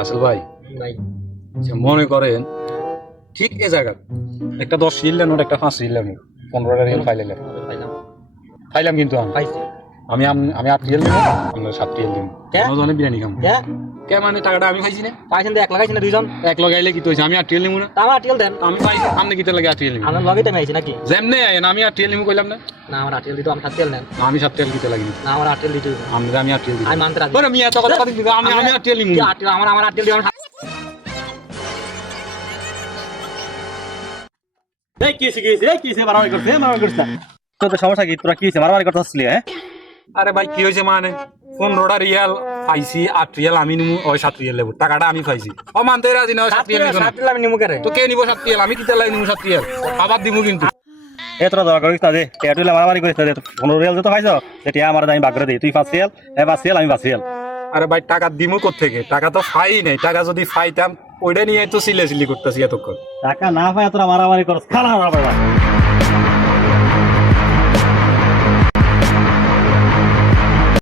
আসল ভাই ভাই আচ্ছা, মনে করেন ঠিক এ জায়গা একটা 10 রিয়ালের নোট একটা 5 রিয়ালের নোট 15 রিয়াল ফাইলাম পাইলাম ফাইলাম কিন্তু পাইছি আমি আমি 8 রিয়াল দিব আমরা 7 রিয়াল দিব কে? কোনো জনে বিরিয়ানি খাম কে কে মানে টাকাটা আমি খাইছি না পাইছেন তো এক লাগাইছেন না দুইজন এক লগাইলে কি তো হইছে আমি 8 রিয়াল নিব না তা আমার আটিয়াল দেন আমি পাইছি আপনি কি লাগে 8 রিয়াল নিব আমার লগে টাইম আইছি নাকি যেমনে আইন আমি 8 রিয়াল নিব কইলাম না না আমার আটিয়াল দিতে আমি 7 রিয়াল নেন আমি 7 রিয়াল কিতে লাগি না আমার আটিয়াল দিতে হইবে। আমি 8 রিয়াল দিব আমি মানতে রাজি বড় মিয়া তো কথা দিন আমি 8 রিয়াল নিব কি আটিয়াল আমার আটিয়াল দিও এই কিছে মারামারি করছে তোর সমস্যা কি তোরা কিছে মারামারি করতেছিলি হ্যাঁ আরে ভাই কি হয়েছে মানে 15 রিয়াল পাইছি 8 রিয়াল আমি নিমু ওই 7 রিয়াল লেবু টাকাটা আমি পাইছি ও মানতে রাজি না 7 রিয়াল নিব না 7 রিয়াল আমি নিমু করে তো কে নিব 7 রিয়াল আমি কিতে লাগি নিমু 7 রিয়াল আবার দিমু কিন্তু এ তোরা দরকার করিস না দে টেটুলে মারামারি করিস না দে 15 রিয়াল যত খাইছ সেটা আমার আমি বাগরে দেই তুই 5 রিয়াল 5 রিয়াল আমি 5 রিয়াল আরে ভাই টাকা দিমু কোত্থেকে টাকা তো পাই নাই টাকা যদি পাইতাম ওইটা নিয়ে তো সিলেসিলি করতেছি এতক্ষণ টাকা না পায় তোরা মারামারি করছ খালা মারামারি